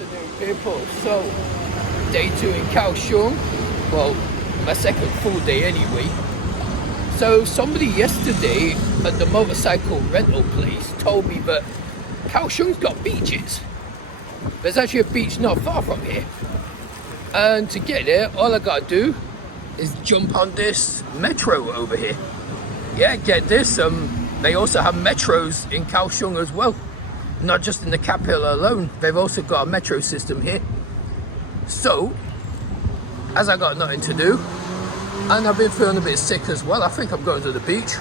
afternoon, people. So, day 2 in Kaohsiung. Well, my second full day anyway. So, somebody yesterday at the motorcycle rental place told me that Kaohsiung's got beaches. There's actually a beach not far from here. And to get there, all I gotta do is jump on this metro over here. Yeah, get this. They also have metros in Kaohsiung as well. Not just in the capital alone, they've also got a metro system here. So, as I got nothing to do, and I've been feeling a bit sick as well, I think I'm going to the beach.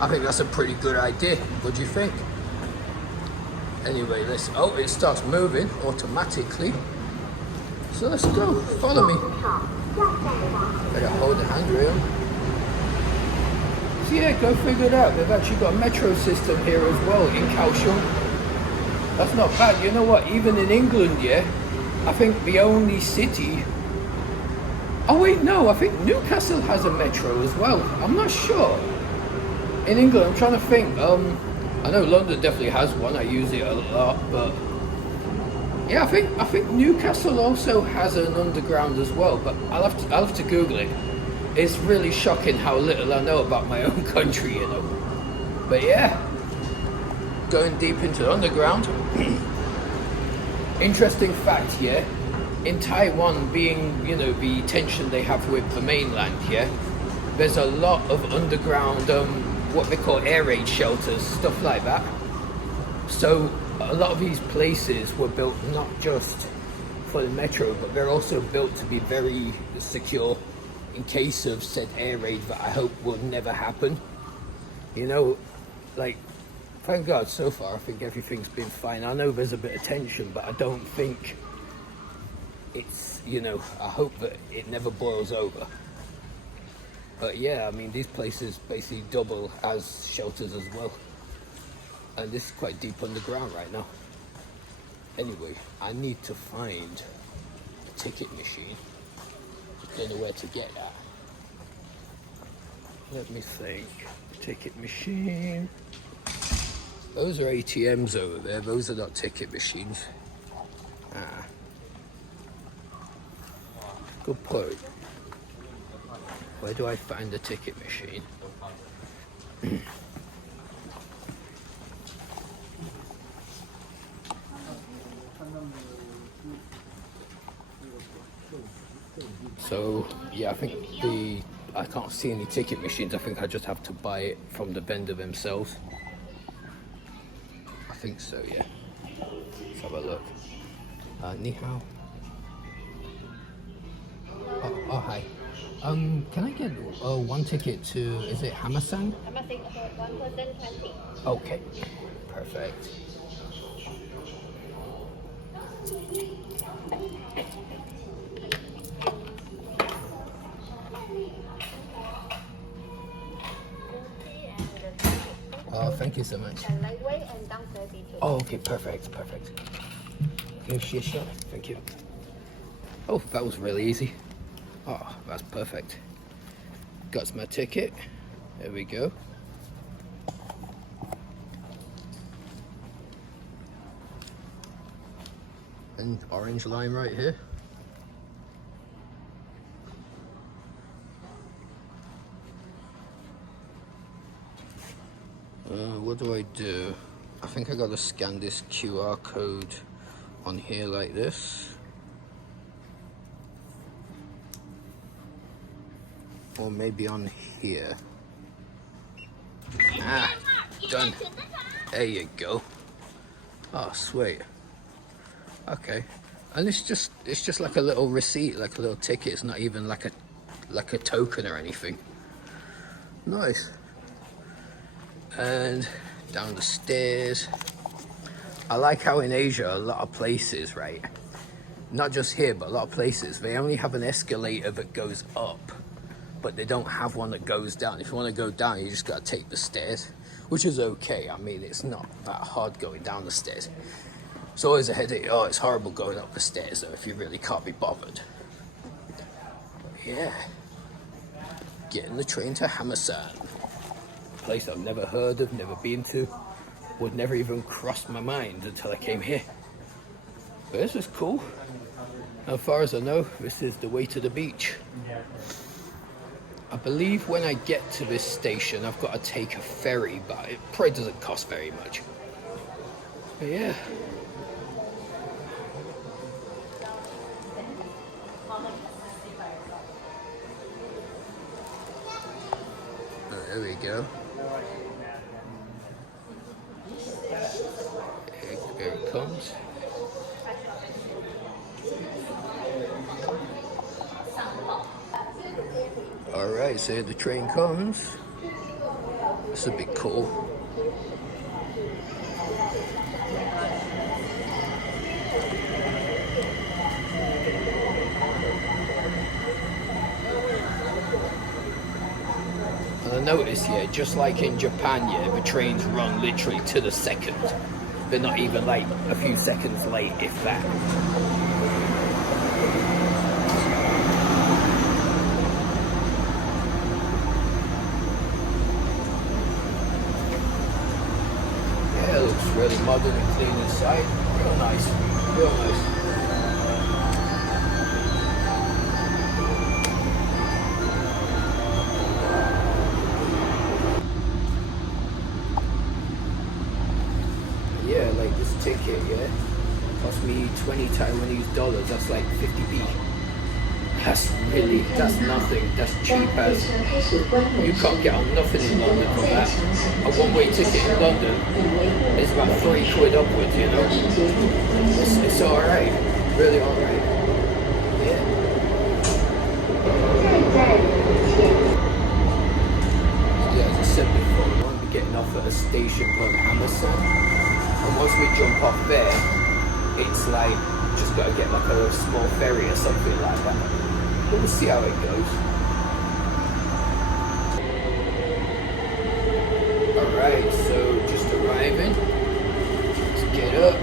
I think that's a pretty good idea. What do you think? Anyway, it starts moving automatically. So let's go, follow me. Better hold the handrail. So yeah, go figure it out. They've actually got a metro system here as well in Kaohsiung. That's not bad. You know what? Even in England, yeah, I think the only city... Oh wait, no, I think Newcastle has a metro as well. I'm not sure. In England, I'm trying to think. I know London definitely has one. I use it a lot, but yeah, I think Newcastle also has an underground as well. But I'll have to Google it. It's really shocking how little I know about my own country, you know. But yeah, going deep into the underground. Interesting fact, yeah. In Taiwan, being, you know, the tension they have with the mainland, yeah, there's a lot of underground, what they call air raid shelters, stuff like that. So a lot of these places were built not just for the metro, but they're also built to be very secure in case of said air raid that I hope will never happen. You know, like, thank God so far I think everything's been fine. I know there's a bit of tension, but I don't think it's, you know, I hope that it never boils over. But yeah, I mean, these places basically double as shelters as well. And this is quite deep underground right now. Anyway, I need to find a ticket machine. Don't know where to get that. Let me think. Ticket machine. Those are ATMs over there. Those are not ticket machines. Ah. Good point. Where do I find the ticket machine? So yeah, I think I can't see any ticket machines. I think I just have to buy it from the vendor themselves. I think so, yeah. Let's have a look. Ni hao. Oh, hi. Can I get one ticket to, is it Hamasan? Hamasan, one person 20. Okay, perfect. Oh, thank you so much. And lightweight and downstairs detail. Oh, okay, perfect. Sure. Thank you. Oh, that was really easy. Oh, that's perfect. Got my ticket. There we go. And orange line right here. What do I do? I think I gotta scan this QR code on here like this. Or maybe on here. Ah, done. There you go. Oh, sweet. Okay. And it's just like a little receipt, like a little ticket. It's not even like a token or anything. Nice. And down the stairs. I like how in Asia, a lot of places, right? Not just here, but a lot of places, they only have an escalator that goes up, but they don't have one that goes down. If you want to go down, you just got to take the stairs, which is okay. I mean, it's not that hard going down the stairs. It's always a headache. Oh, it's horrible going up the stairs, though, if you really can't be bothered. Yeah. Getting the train to Hamasan. Place I've never heard of, never been to, would never even cross my mind until I came here. But this is cool. As far as I know, this is the way to the beach. I believe when I get to this station, I've got to take a ferry, but it probably doesn't cost very much. But yeah. Oh, there we go. Here it comes. Alright, so here the train comes. It's a bit cool. And I noticed, yeah, just like in Japan, yeah, the trains run literally to the second. They're not even like a few seconds late, if that. Yeah, it looks really modern and clean inside. Real nice, real nice. Yeah, like this ticket, yeah, cost me 20 Taiwanese dollars. That's like 50p. That's nothing. That's cheap as. You can't get on nothing in London for that. A one-way ticket in London is about £3 upwards, you know. It's alright, really alright. Yeah. Yeah, as I said before, we won't be getting off at a station called Hammerson. And once we jump off there, it's like, just gotta get like a small ferry or something like that. We'll see how it goes. Alright, so just arriving. Let's get up.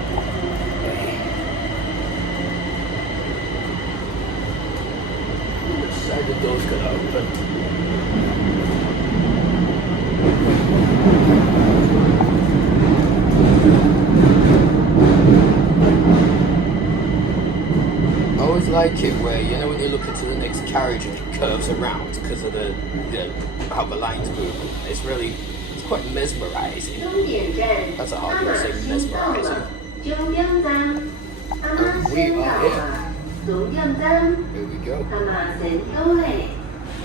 Which side the door's gonna open? I always like it where, you know, when you look into the next carriage and it curves around because of the how the lines move. It's quite mesmerizing. That's a hard word to say, mesmerizing. And we are here. Here we go.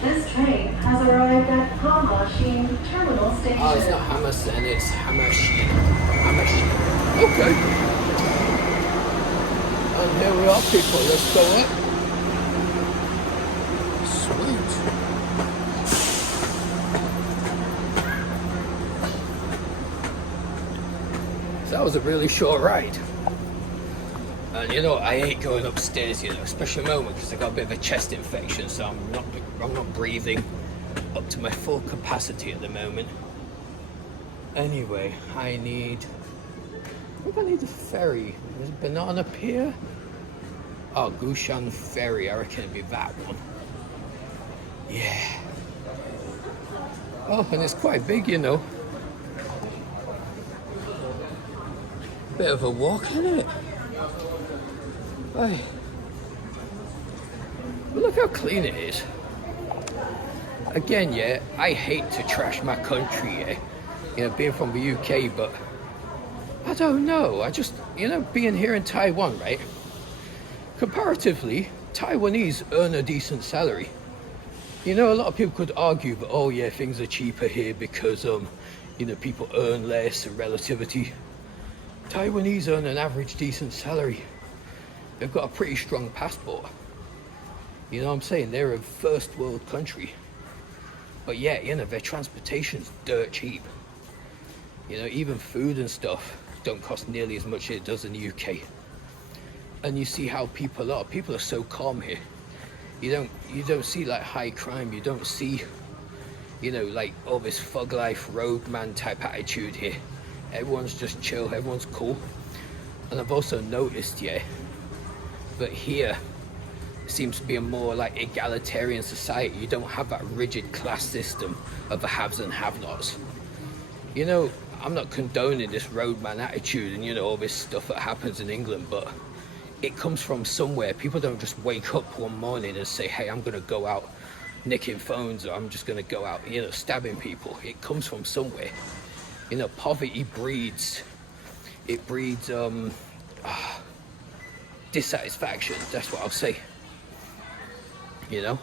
This train has arrived at Hamashin Terminal Station. Oh, it's not Hammerson, it's Hamashin. Hamashin. Okay. And here we are, people. Let's go up. Sweet. So that was a really short ride. And you know, I ain't going upstairs, you know, especially at the moment because I got a bit of a chest infection, so I'm not breathing up to my full capacity at the moment. Anyway, I think I need a ferry. There's a Banana Pier. Oh, Gushan Ferry. I reckon it'd be that one. Yeah. Oh, and it's quite big, you know. Bit of a walk, isn't it? Hey. But look how clean it is. Again, yeah, I hate to trash my country, yeah. You know, being from the UK, but I don't know. I just, you know, being here in Taiwan, right? Comparatively, Taiwanese earn a decent salary. You know, a lot of people could argue that, oh yeah, things are cheaper here because, you know, people earn less and relativity. Taiwanese earn an average decent salary. They've got a pretty strong passport. You know what I'm saying? They're a first world country. But yeah, you know, their transportation's dirt cheap. You know, even food and stuff don't cost nearly as much as it does in the UK. And you see how people are. People are so calm here. You don't see like high crime. You don't see, you know, like all this thug life, roadman type attitude here. Everyone's just chill. Everyone's cool. And I've also noticed, yeah, that here seems to be a more like egalitarian society. You don't have that rigid class system of the haves and have-nots. You know, I'm not condoning this roadman attitude and, you know, all this stuff that happens in England, but it comes from somewhere. People don't just wake up one morning and say, hey, I'm going to go out nicking phones, or I'm just going to go out, you know, stabbing people. It comes from somewhere. You know, poverty breeds dissatisfaction. That's what I'll say. You know,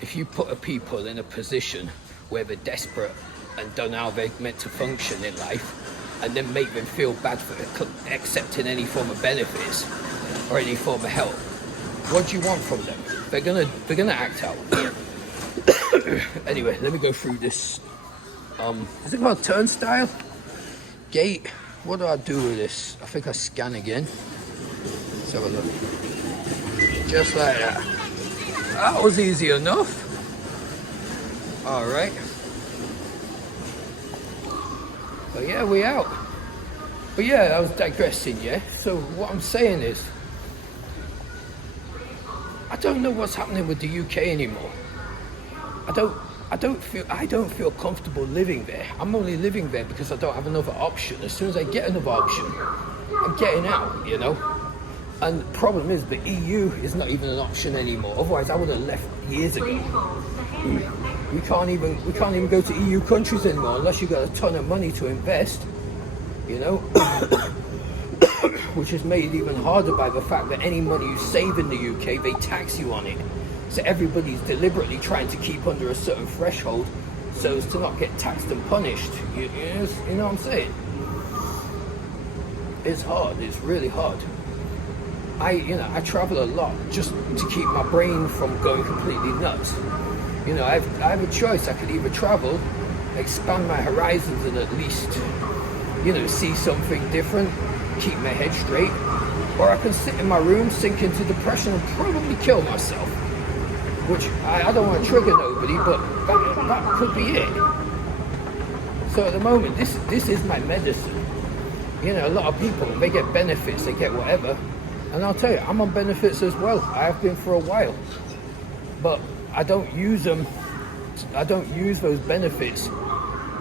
if you put a people in a position where they're desperate and don't know how they're meant to function in life, and then make them feel bad for accepting any form of benefits or any form of help, what do you want from them? They're gonna act out. Anyway, let me go through this. Is it called turnstile? Gate. What do I do with this? I think I scan again. Let's have a look. Just like that. That was easy enough. All right. But yeah, we out. But yeah, I was digressing, yeah? So what I'm saying is, I don't know what's happening with the UK anymore. I don't feel comfortable living there. I'm only living there because I don't have another option. As soon as I get another option, I'm getting out, you know? And the problem is the EU is not even an option anymore. Otherwise I would have left years ago. We can't even go to EU countries anymore unless you got a ton of money to invest, you know? Which is made even harder by the fact that any money you save in the UK, they tax you on it. So everybody's deliberately trying to keep under a certain threshold so as to not get taxed and punished. You know what I'm saying? It's hard. It's really hard. I travel a lot just to keep my brain from going completely nuts. You know, I have a choice. I could either travel, expand my horizons, and at least, you know, see something different, keep my head straight, or I can sit in my room, sink into depression, and probably kill myself. Which I don't want to trigger nobody, but that could be it. So at the moment, this is my medicine. You know, a lot of people, they get benefits, they get whatever. And I'll tell you, I'm on benefits as well. I have been for a while. But I don't use them, I don't use those benefits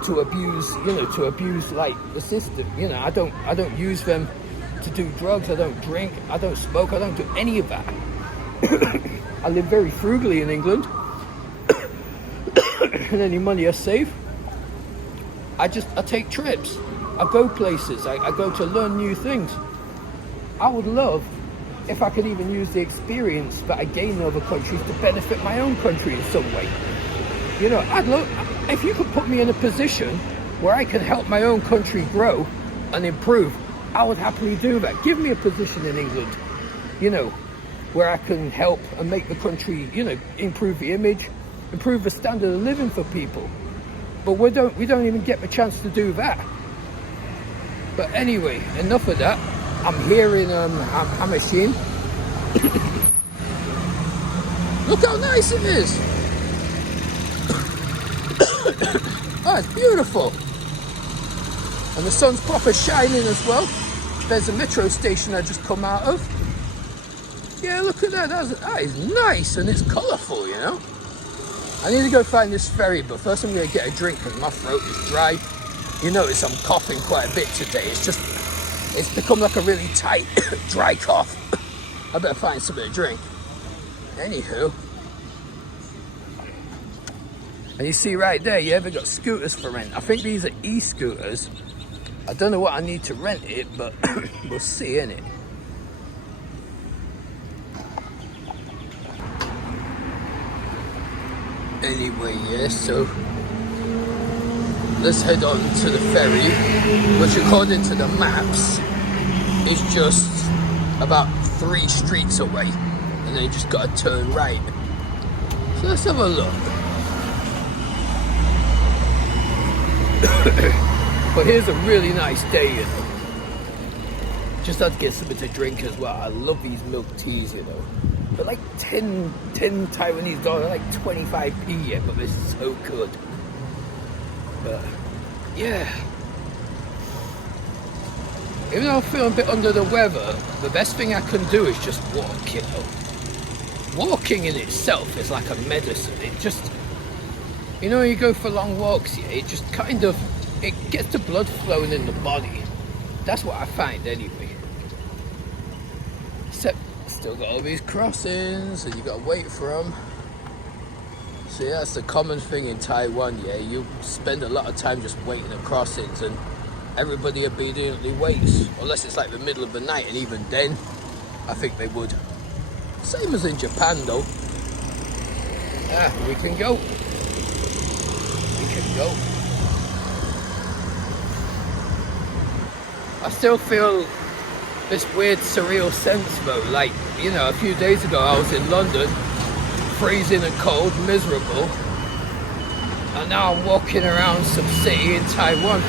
to abuse like the system. You know, I don't use them to do drugs, I don't drink, I don't smoke, I don't do any of that. I live very frugally in England. And any money I save, I take trips. I go places, I go to learn new things. I would love if I could even use the experience that I gain in other countries to benefit my own country in some way. You know, I'd love, if you could put me in a position where I can help my own country grow and improve, I would happily do that. Give me a position in England, you know, where I can help and make the country, you know, improve the image, improve the standard of living for people. But we don't even get the chance to do that. But anyway, enough of that. I'm here in Hamashim. Look how nice it is. Oh, it's beautiful. And the sun's proper shining as well. There's a metro station I just come out of. Yeah, look at that. That is nice, and it's colourful, you know. I need to go find this ferry, but first I'm going to get a drink because my throat is dry. You notice I'm coughing quite a bit today. It's become like a really tight, dry cough. I better find something to drink. Anywho. And you see right there, yeah, they've got scooters for rent. I think these are e-scooters. I don't know what I need to rent it, but we'll see, innit? Anyway, yeah, so let's head on to the ferry, which according to the maps is just about 3 streets away, and then you just gotta turn right. So let's have a look. But here's a really nice day, you know. Just had to get something to drink as well. I love these milk teas, you know. They're like 10 Taiwanese dollars, like 25p, yeah, but they're so good. But yeah, even though I'm feeling a bit under the weather, the best thing I can do is just walk, you know. Walking in itself is like a medicine. It just, you know, you go for long walks, yeah, it just kind of, it gets the blood flowing in the body. That's what I find anyway. Except, still got all these crossings, and you got to wait for them. So yeah, that's the common thing in Taiwan, yeah. You spend a lot of time just waiting at crossings, and everybody obediently waits. Unless it's like the middle of the night, and even then, I think they would. Same as in Japan, though. Ah, we can go. We can go. I still feel this weird surreal sense though, like, you know, a few days ago I was in London, freezing and cold, miserable, and now I'm walking around some city in Taiwan.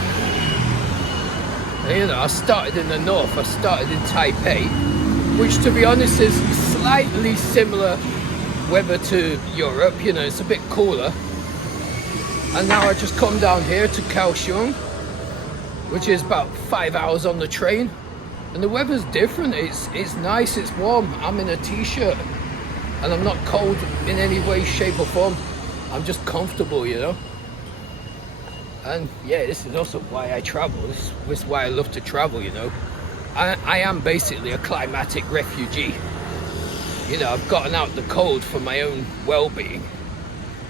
And, you know, I started in the north, I started in Taipei, which to be honest is slightly similar weather to Europe, you know, it's a bit cooler. And now I just come down here to Kaohsiung, which is about 5 hours on the train. And the weather's different, it's nice, it's warm. I'm in a t-shirt and I'm not cold in any way, shape or form. I'm just comfortable, you know. And yeah, this is also why I travel. This is why I love to travel, you know. I am basically a climatic refugee. You know, I've gotten out the cold for my own well-being.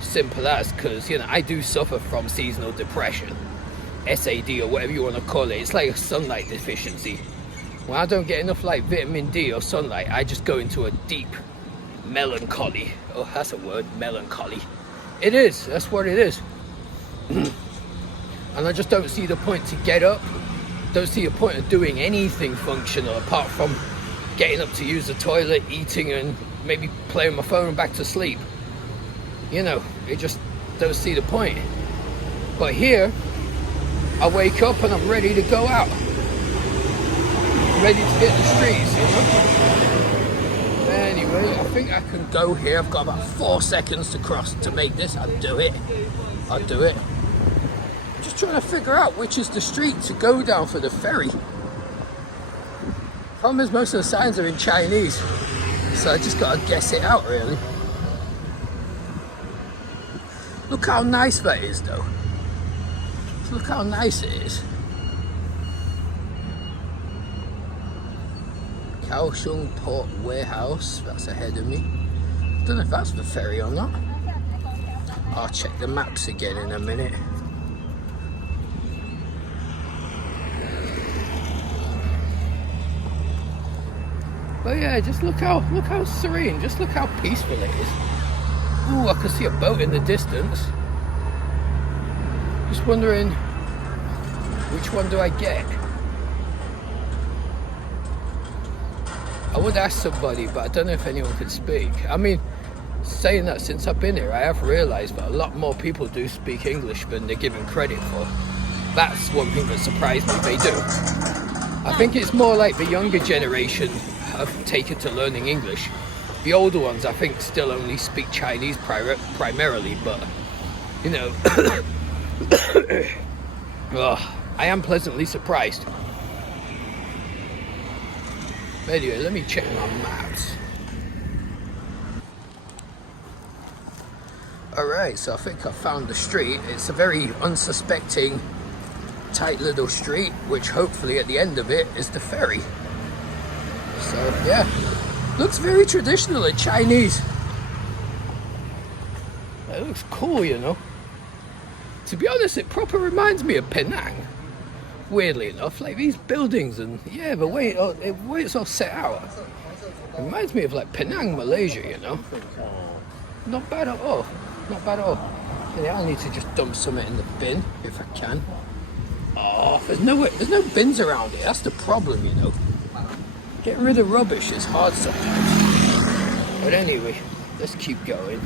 Simple as, because, you know, I do suffer from seasonal depression. SAD or whatever you want to call it. It's like a sunlight deficiency. When I don't get enough like vitamin D or sunlight, I just go into a deep melancholy. Oh, that's a word, melancholy. It is, that's what it is. And I just don't see the point to get up. Don't see a point of doing anything functional apart from getting up to use the toilet, eating, and maybe playing my phone and back to sleep. You know, it just don't see the point. But here, I wake up and I'm ready to go out. Ready to hit the streets, you know? Anyway, I think I can go here. I've got about 4 seconds to cross to make this. I'll do it. I'll do it. I'm just trying to figure out which is the street to go down for the ferry. Problem is most of the signs are in Chinese, so I just gotta guess it out really. Look how nice that is though. Look how nice it is. Kaohsiung Port Warehouse, that's ahead of me. Don't know if that's the ferry or not. I'll check the maps again in a minute. But yeah, just look how serene, just look how peaceful it is. Ooh, I can see a boat in the distance. Just wondering, which one do I get? I would ask somebody, but I don't know if anyone could speak. I mean, saying that, since I've been here, I have realised that a lot more people do speak English than they're given credit for. That's one thing that surprised me, they do. I think it's more like the younger generation have taken to learning English. The older ones, I think, still only speak Chinese primarily, but, you know, oh, I am pleasantly surprised. Anyway, let me check my maps. Alright, so I think I found the street. It's a very unsuspecting, tight little street, which hopefully at the end of it is the ferry. So, yeah. Looks very traditional and Chinese. It looks cool, you know. To be honest, it proper reminds me of Penang. Weirdly enough, like these buildings and yeah, the way it's all set out. It reminds me of like Penang, Malaysia, you know. Not bad at all. Not bad at all. Yeah, I need to just dump something in the bin if I can. Oh, there's no bins around here. That's the problem, you know. Getting rid of rubbish is hard sometimes. But anyway, let's keep going.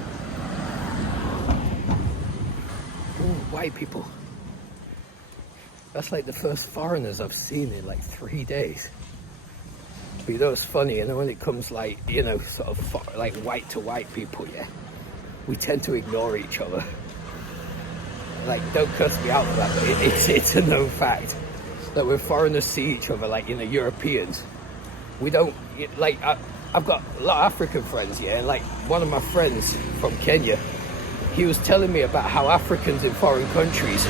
Ooh, white people. That's like the first foreigners I've seen in like 3 days. But you know, it's funny, and when it comes like, you know, sort of like white to white people, yeah, we tend to ignore each other. Like, don't curse me out for that, but it's a known fact that when foreigners see each other, like, you know, Europeans, we don't, like, I've got a lot of African friends, yeah, like one of my friends from Kenya, he was telling me about how Africans in foreign countries,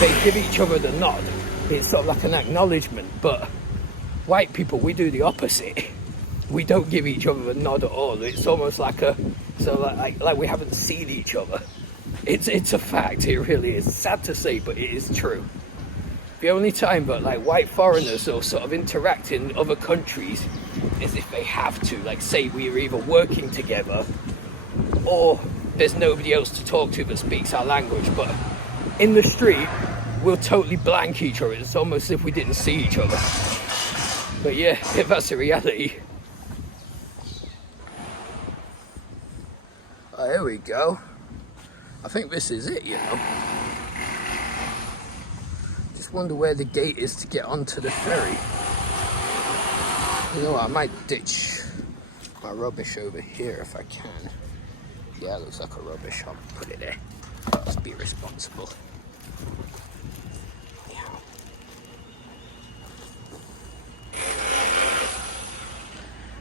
they give each other the nod. It's sort of like an acknowledgement, but white people, we do the opposite. we don't give each other a nod at all. It's almost like like we haven't seen each other. It's a fact. It really is sad to say, but it is true. The only time that like white foreigners will sort of interact in other countries is if they have to. Like say we're either working together or there's nobody else to talk to that speaks our language. But in the street, we'll totally blank each other. It's almost as if we didn't see each other. But yeah, that's the reality. Oh, here we go. I think this is it, you know. Just wonder where the gate is to get onto the ferry. You know what, I might ditch my rubbish over here if I can. Yeah, it looks like a rubbish. I'll put it there. Let's be responsible. Yeah. I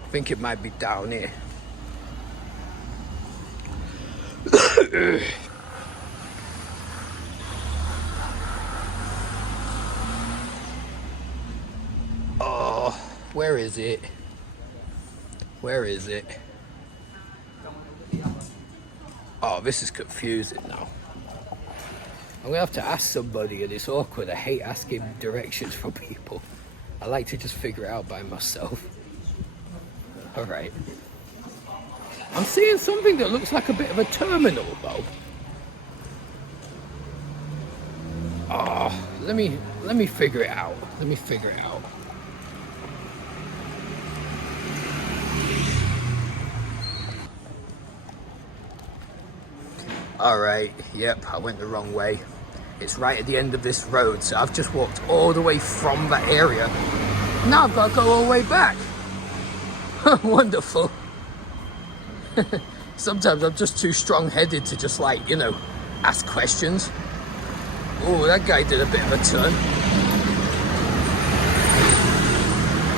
think it might be down here. Oh, where is it? Where is it? Oh, this is confusing now. I'm gonna have to ask somebody, and it's awkward. I hate asking directions for people. I like to just figure it out by myself. All right. I'm seeing something that looks like a bit of a terminal, though. Oh, let me figure it out. Let me figure it out. All right. Yep, I went the wrong way. It's right at the end of this road, so I've just walked all the way from that area. Now I've got to go all the way back. Wonderful. Sometimes I'm just too strong-headed to just like, you know, ask questions. Oh, that guy did a bit of a turn.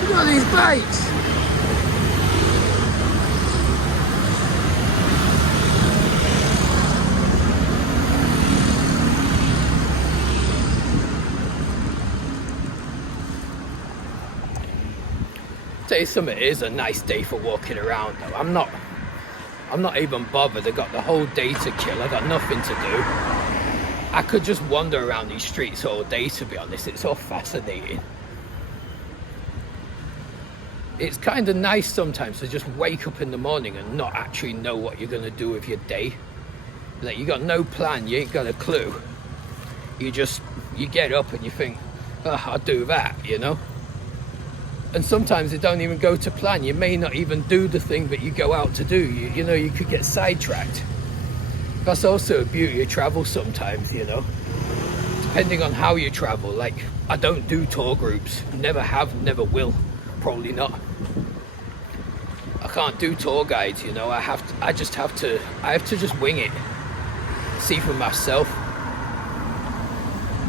Look at these bikes. Tell you something, it is a nice day for walking around though. I'm not even bothered. I got the whole day to kill. I got nothing to do. I could just wander around these streets all day, to be honest. It's all fascinating. It's kind of nice sometimes to just wake up in the morning and not actually know what you're going to do with your day. Like, you got no plan, you ain't got a clue. You get up and you think, oh, I'll do that, you know? And sometimes it don't even go to plan. You may not even do the thing that you go out to do. You know, you could get sidetracked. That's also a beauty of travel sometimes, you know. Depending on how you travel. Like, I don't do tour groups. Never have, never will. Probably not. I can't do tour guides, you know. I have to just wing it. See for myself.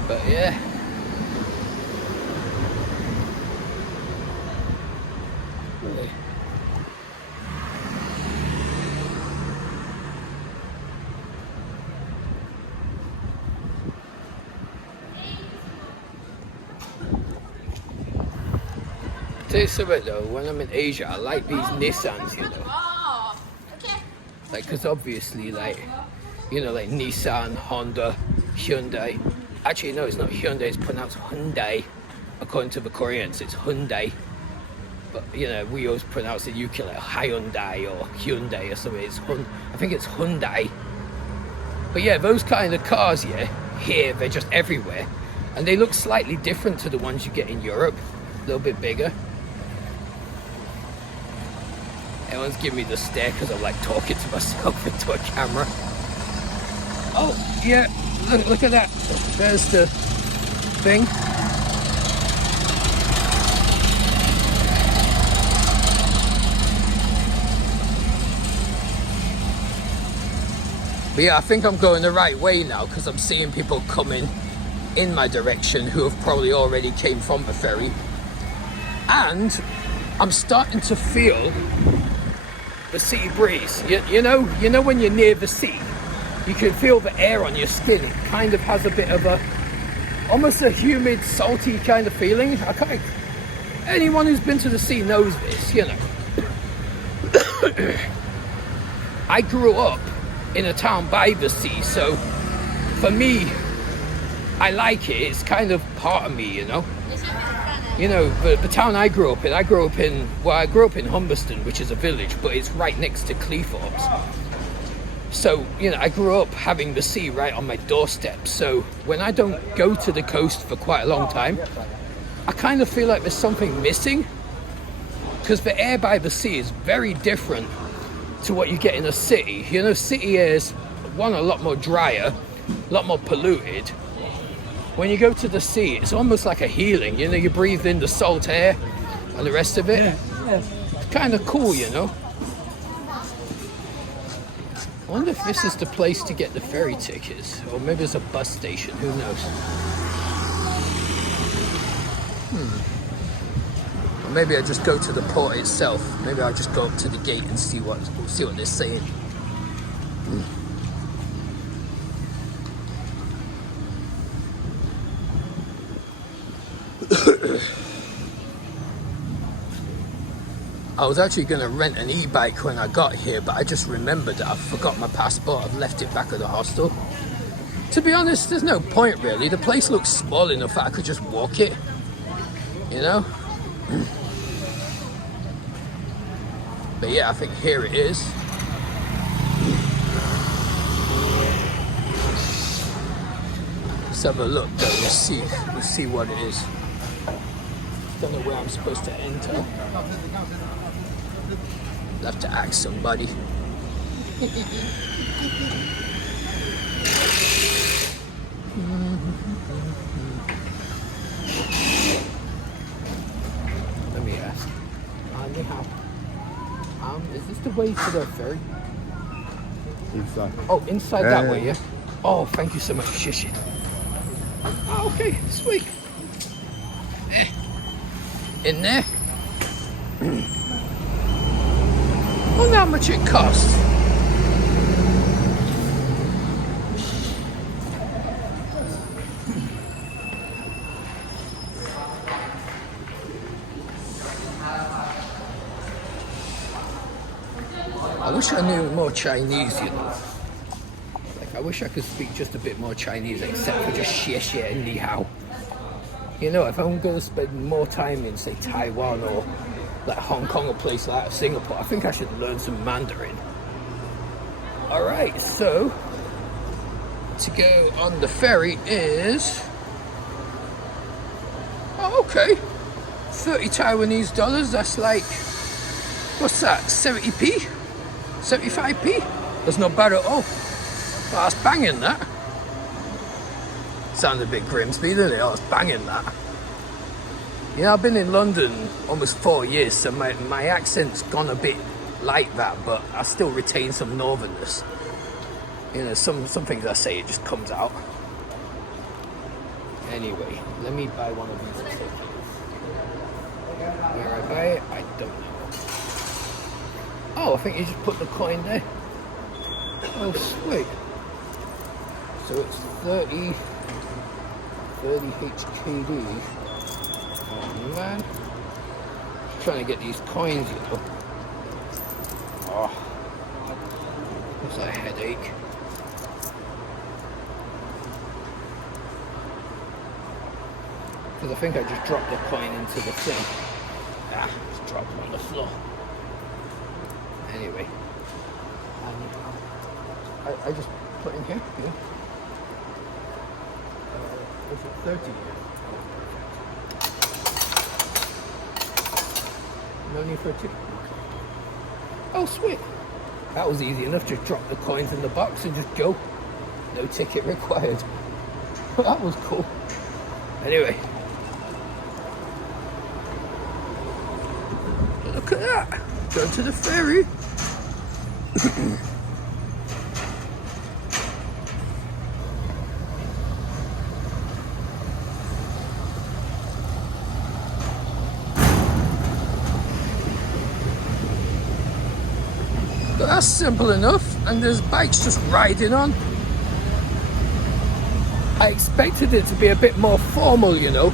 But yeah. Tell you something though, when I'm in Asia, I like these Nissans, you know. Like, because obviously, like, you know, like Nissan, Honda, Hyundai. Actually, no, it's not Hyundai, it's pronounced Hyundai. According to the Koreans, it's Hyundai. But, you know, we always pronounce it UK like Hyundai or Hyundai or something. I think it's Hyundai. But yeah, those kind of cars, yeah, here, they're just everywhere. And they look slightly different to the ones you get in Europe. A little bit bigger. Everyone's giving me the stare because I'm like talking to myself into a camera. Oh, yeah, look at that. There's the thing. But yeah, I think I'm going the right way now because I'm seeing people coming in my direction who have probably already came from the ferry. And I'm starting to feel the sea breeze. You know when you're near the sea, you can feel the air on your skin. It kind of has a bit of almost a humid, salty kind of feeling. Anyone who's been to the sea knows this, you know. I grew up in a town by the sea, so for me, I like it. It's kind of part of me, you know. You know, the town I grew up in, I grew up in Humberston, which is a village, but it's right next to Cleethorpes. So, you know, I grew up having the sea right on my doorstep. So when I don't go to the coast for quite a long time, I kind of feel like there's something missing. Because the air by the sea is very different to what you get in a city. You know, city air is, one, a lot more drier, a lot more polluted. When you go to the sea, it's almost like a healing. You know, you breathe in the salt air and the rest of it. It's kind of cool, you know. I wonder if this is the place to get the ferry tickets, or maybe it's a bus station, who knows. Or maybe I just go to the port itself. Maybe I'll just go up to the gate and see what they're saying. I was actually going to rent an e-bike when I got here, but I just remembered that I forgot my passport. I've left it back at the hostel. To be honest, there's no point really. The place looks small enough that I could just walk it, you know? But yeah, I think here it is. Let's have a look though, we'll see what it is. Don't know where I'm supposed to enter. I'll have to ask somebody. Let me ask. Is this the way to the ferry? Inside. Oh, inside that way, yeah? Oh, thank you so much. Shishi. Oh, okay, sweet. In there. I wonder how much it costs. I wish I knew more Chinese, you know. Like, I wish I could speak just a bit more Chinese, except for just xie and ni hao. You know, if I'm going to spend more time in, say, Taiwan or like Hong Kong, a place like Singapore, I think I should learn some Mandarin. Alright, so to go on the ferry is... Oh, okay. 30 Taiwanese dollars, that's like... What's that, 70p? 75p? That's not bad at all. Well, that's banging, that. Sounds a bit Grimsby, doesn't it? Oh, it's banging, that. You know, I've been in London almost 4 years, so my accent's gone a bit like that, but I still retain some northernness. You know, some things I say, it just comes out. Anyway, let me buy one of these tickets. Where I buy it, I don't know. Oh, I think you just put the coin there. Oh, sweet. So it's 30 HKD. Oh man. Just trying to get these coins, you know. Oh. What's that headache? Because I think I just dropped the coin into the thing. Ah, just dropped it on the floor. Anyway. I just put in here, yeah. What's it, 30? No need for a ticket. Oh, sweet. That was easy enough. Just drop the coins in the box and just go. No ticket required. That was cool. Anyway. Look at that. Go to the ferry. But that's simple enough, and there's bikes just riding on. I expected it to be a bit more formal, you know,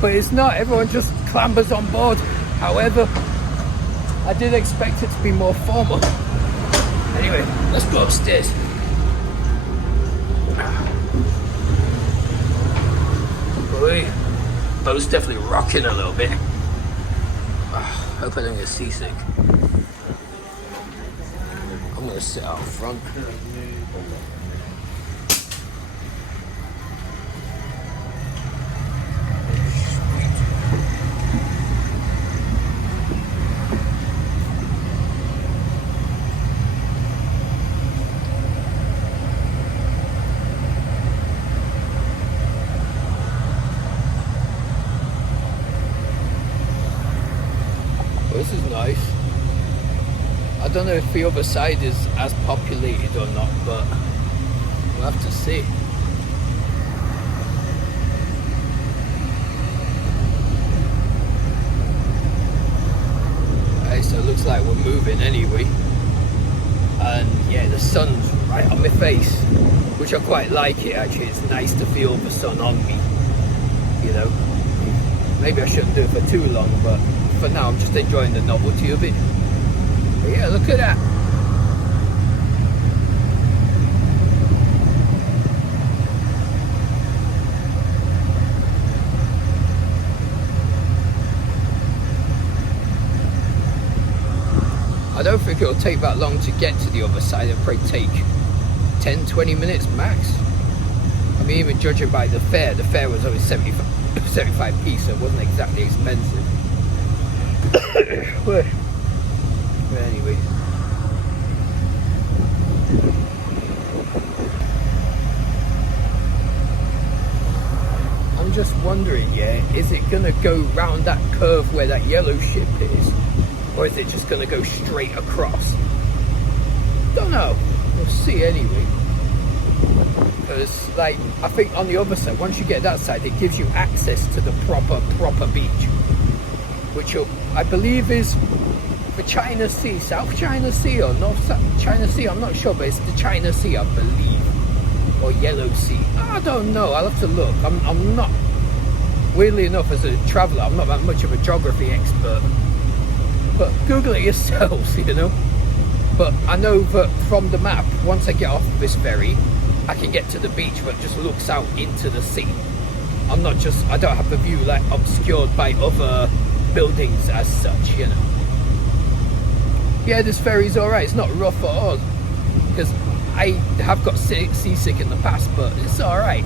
but it's not. Everyone just clambers on board. However, I did expect it to be more formal. Anyway, let's go upstairs. Boy, boat's definitely rocking a little bit. Hope I don't get seasick. I'm gonna sit out front. This is nice. I don't know if the other side is as populated or not, but we'll have to see. Okay, so it looks like we're moving anyway. And yeah, the sun's right on my face, which I quite like it actually. It's nice to feel the sun on me, you know. Maybe I shouldn't do it for too long, but for now I'm just enjoying the novelty of it. But yeah, look at that. I don't think it'll take that long to get to the other side. It'll probably take 10-20 minutes max. I mean, even judging by the fare was only 75p, so it wasn't exactly expensive. But anyway, I'm just wondering, yeah, is it gonna go round that curve where that yellow ship is, or is it just gonna go straight across? Don't know. We'll see anyway. Because, like, I think on the other side, once you get that side, it gives you access to the proper beach, which I believe is the China Sea, South China Sea or North China Sea. I'm not sure, but it's the China Sea, I believe, or Yellow Sea. I don't know. I'll have to look. I'm not. Weirdly enough, as a traveller, I'm not that much of a geography expert. But Google it yourselves, you know. But I know that from the map, once I get off this ferry, I can get to the beach, but it just looks out into the sea. I don't have the view like obscured by other buildings as such, you know. Yeah, this ferry's alright. It's not rough at all, because I have got seasick in the past, but it's alright.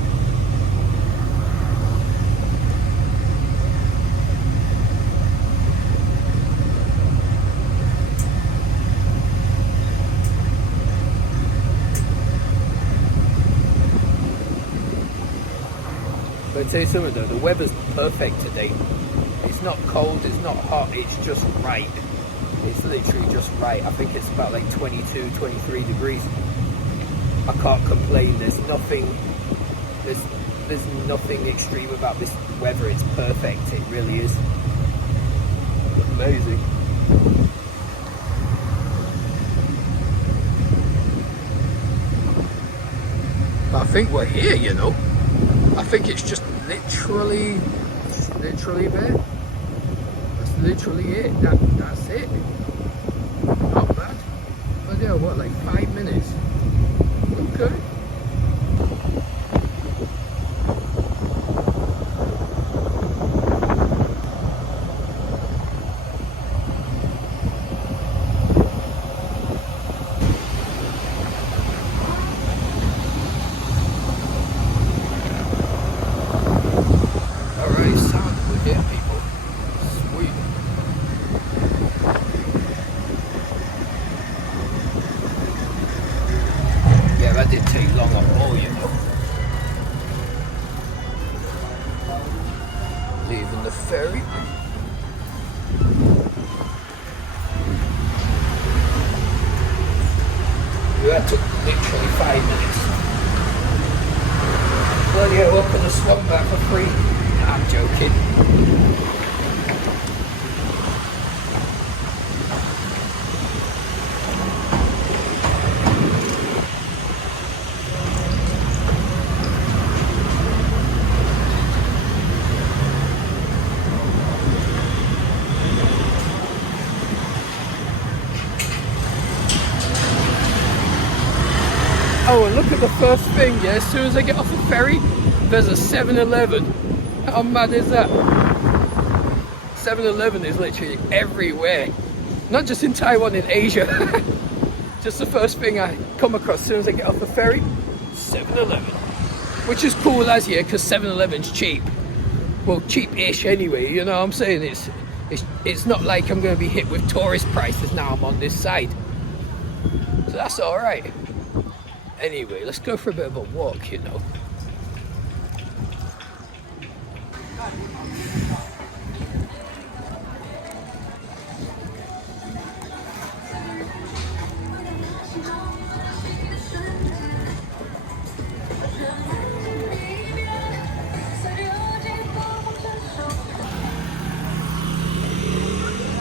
But I'll tell you something though, the weather's perfect today. It's not cold, it's not hot, it's just right. It's literally just right. I think it's about like 22, 23 degrees. I can't complain. There's nothing extreme about this weather. It's perfect. It really is. Amazing. But I think we're here, you know. I think it's just literally there. That's literally it. That's it. Not bad. But yeah, what, like 5 minutes? Okay. That didn't take long at all, you know. Leaving the ferry. That took literally 5 minutes. Well, yeah, we're gonna swap back for free. Nah, I'm joking. Oh, and look at the first thing, yeah? As soon as I get off the ferry, there's a 7-Eleven. How mad is that? 7-Eleven is literally everywhere. Not just in Taiwan, in Asia. Just the first thing I come across as soon as I get off the ferry, 7-Eleven. Which is cool as yeah, because 7-Eleven's cheap. Well, cheap-ish anyway, you know what I'm saying? It's not like I'm going to be hit with tourist prices now I'm on this side. So that's alright. Anyway, let's go for a bit of a walk, you know.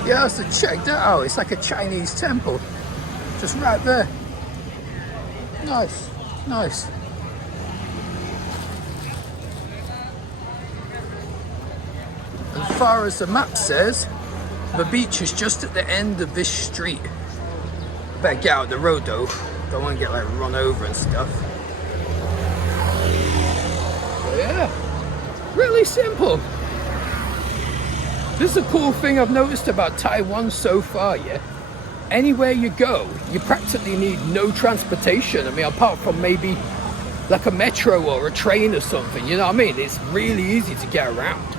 Yeah, so check that out. It's like a Chinese temple. Just right there. Nice, nice. As far as the map says, the beach is just at the end of this street. Better get out the road though. Don't want to get like run over and stuff. But yeah, really simple. This is a cool thing I've noticed about Taiwan so far, yeah? Anywhere you go, you practically need no transportation. I mean, apart from maybe like a metro or a train or something, you know what I mean? It's really easy to get around.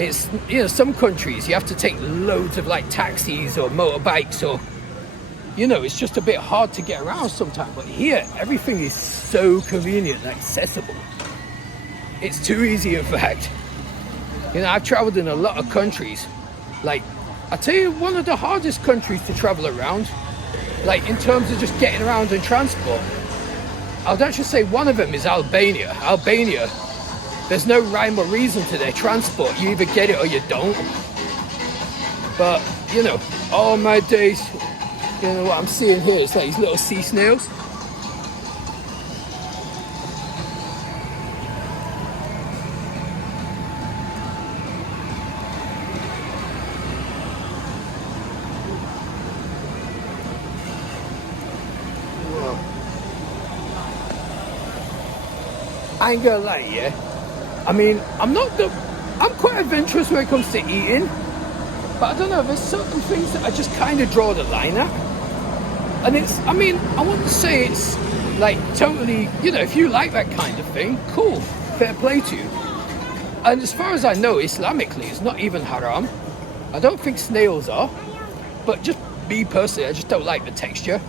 It's, you know, some countries you have to take loads of like taxis or motorbikes or, you know, it's just a bit hard to get around sometimes. But here, everything is so convenient and accessible. It's too easy, in fact. You know, I've traveled in a lot of countries. Like, I tell you, one of the hardest countries to travel around, like in terms of just getting around and transport, I'd actually say one of them is Albania. Albania, there's no rhyme or reason to their transport. You either get it or you don't. But, you know, all my days, you know what I'm seeing here is like these little sea snails. I ain't gonna lie, yeah. I mean, I'm quite adventurous when it comes to eating, but I don't know, there's certain things that I just kind of draw the line at. And it's, I mean, I wouldn't say it's like totally, you know, if you like that kind of thing, cool, fair play to you. And as far as I know, Islamically, it's not even haram. I don't think snails are, but just me personally, I just don't like the texture.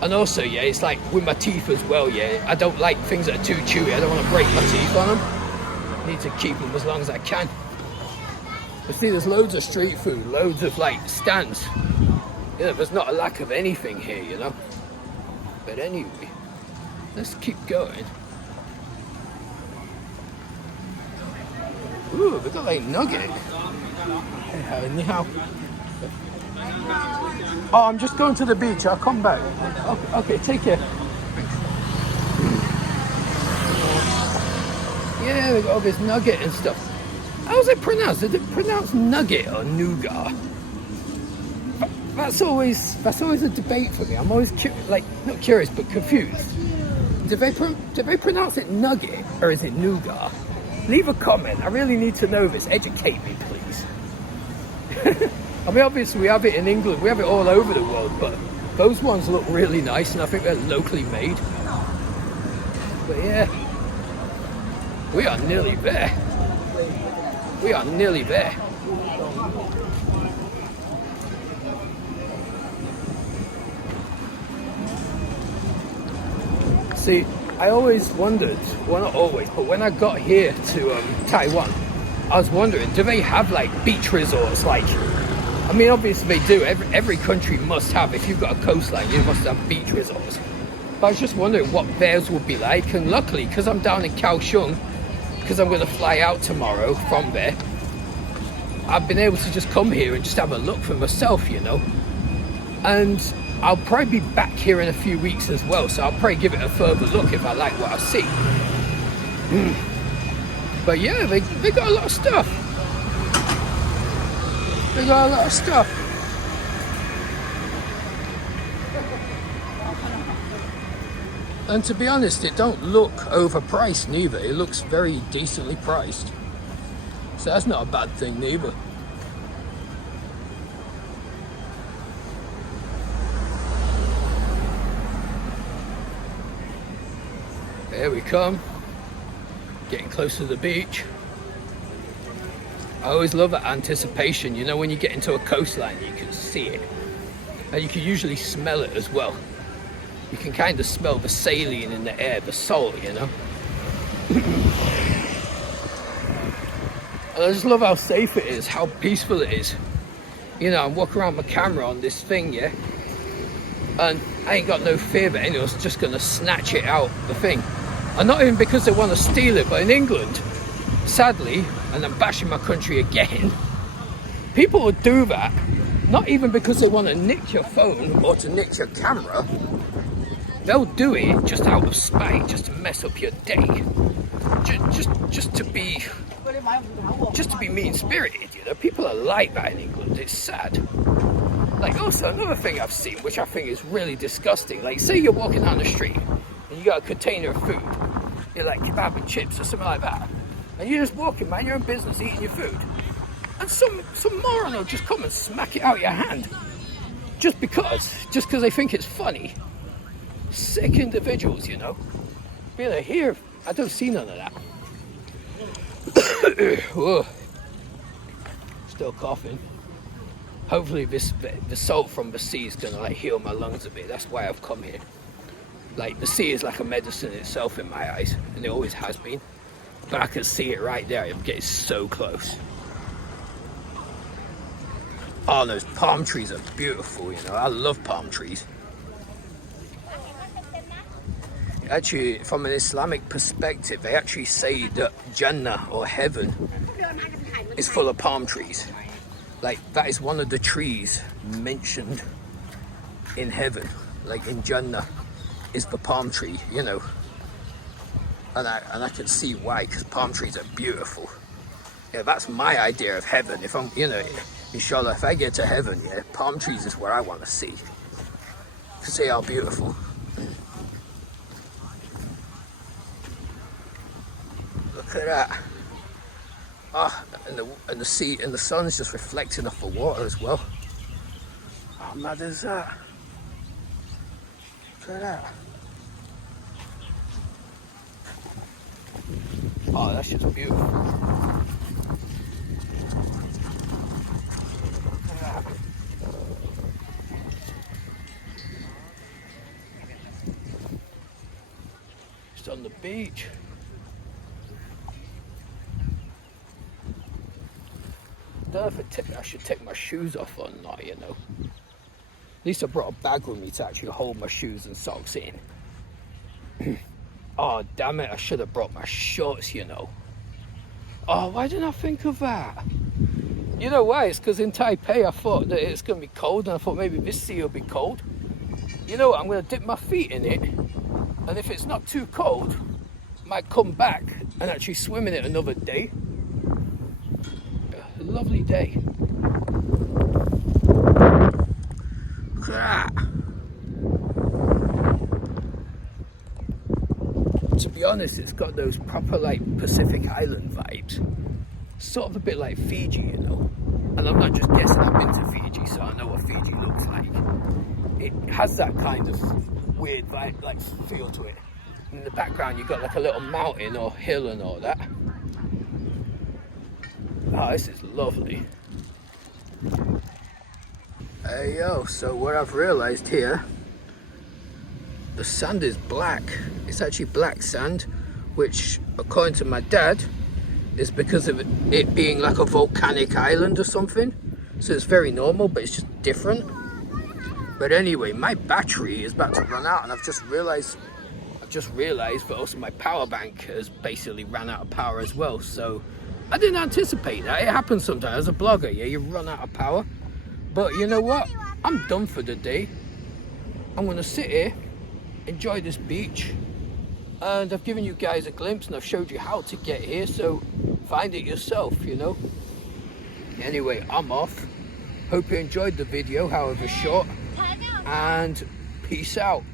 And also, yeah, it's like with my teeth as well, yeah, I don't like things that are too chewy. I don't want to break my teeth on them. I need to keep them as long as I can. But see, there's loads of street food, loads of like stands. You know, there's not a lack of anything here, you know. But anyway, let's keep going. Ooh, we got like nugget. Hey, ni hao. Oh, I'm just going to the beach. I'll come back. Okay, take care. Yeah, we got all this nugget and stuff. How's it pronounced? Is it pronounced nugget or nougat? That's always a debate for me. I'm always not curious, but confused. Do they pronounce it nugget or is it nougat? Leave a comment. I really need to know this. Educate me, please. I mean, obviously we have it in England, we have it all over the world, but those ones look really nice and I think they're locally made. But yeah, we are nearly there. We are nearly there. See, I always wondered, well not always, but when I got here to Taiwan, I was wondering, do they have like beach resorts like, I mean, obviously they do. Every country must have. If you've got a coastline, you must have beach resorts. But I was just wondering what theirs would be like. And luckily, because I'm down in Kaohsiung, because I'm going to fly out tomorrow from there, I've been able to just come here and just have a look for myself, you know. And I'll probably be back here in a few weeks as well. So I'll probably give it a further look if I like what I see. But yeah, they got a lot of stuff. They got a lot of stuff. And to be honest, it don't look overpriced neither. It looks very decently priced. So that's not a bad thing neither. There we come. Getting close to the beach. I always love that anticipation. You know, when you get into a coastline, you can see it. And you can usually smell it as well. You can kind of smell the saline in the air, the salt, you know. And I just love how safe it is, how peaceful it is. You know, I'm walking around my camera on this thing, yeah, and I ain't got no fear that anyone's just gonna snatch it out the thing. And not even because they want to steal it, but in England, sadly, and I'm bashing my country again, people would do that, not even because they want to nick your phone or to nick your camera. They'll do it just out of spite, just to mess up your day, just to be mean-spirited. You know, people are like that in England. It's sad. Like, also another thing I've seen, which I think is really disgusting. Like, say you're walking down the street and you got a container of food, you're like kebab and chips or something like that, and you're just walking, man, your own business, eating your food, and some moron will just come and smack it out your hand, just because they think it's funny. Sick individuals, you know. Be like, here, I don't see none of that. Whoa. Still coughing. Hopefully the salt from the sea is gonna like heal my lungs a bit. That's why I've come here. Like, the sea is like a medicine itself in my eyes, and it always has been. But I can see it right there. I'm getting so close. Oh, those palm trees are beautiful, you know. I love palm trees. Actually, from an Islamic perspective, they actually say that Jannah, or heaven, is full of palm trees. Like, that is one of the trees mentioned in heaven, like in Jannah, is the palm tree, you know. And I can see why, because palm trees are beautiful. Yeah, that's my idea of heaven. If I'm, you know, inshallah, if I get to heaven, yeah, palm trees is where I want to see, because they are beautiful. Look at that. Ah, and the sea and the sun's just reflecting off the water as well. How mad is that? Look at that. Oh, that's just beautiful. Look at that. Just on the beach. I don't know if I should take my shoes off or not, you know. At least I brought a bag with me to actually hold my shoes and socks in. Oh, damn it, I should have brought my shorts, you know. Oh, why didn't I think of that? You know why? It's because in Taipei I thought that it's going to be cold, and I thought maybe this sea will be cold. You know what, I'm going to dip my feet in it, and if it's not too cold, I might come back and actually swim in it another day. A lovely day. Look at that. To be honest, it's got those proper like Pacific Island vibes. Sort of a bit like Fiji, you know. And I'm not just guessing, I've been to Fiji, so I know what Fiji looks like. It has that kind of weird vibe, like feel to it. In the background you've got like a little mountain or hill and all that. Oh, this is lovely. Hey yo, so what I've realized here, the sand is black. It's actually black sand, which according to my dad is because of it being like a volcanic island or something. So it's very normal, but it's just different. But anyway, my battery is about to run out, and I've just realized that also my power bank has basically ran out of power as well. So I didn't anticipate that. It happens sometimes as a blogger, yeah, you run out of power. But you know what? I'm done for the day. I'm gonna sit here, enjoy this beach, and I've given you guys a glimpse and I've showed you how to get here, so find it yourself, you know. Anyway, I'm off. Hope you enjoyed the video, however short, and peace out.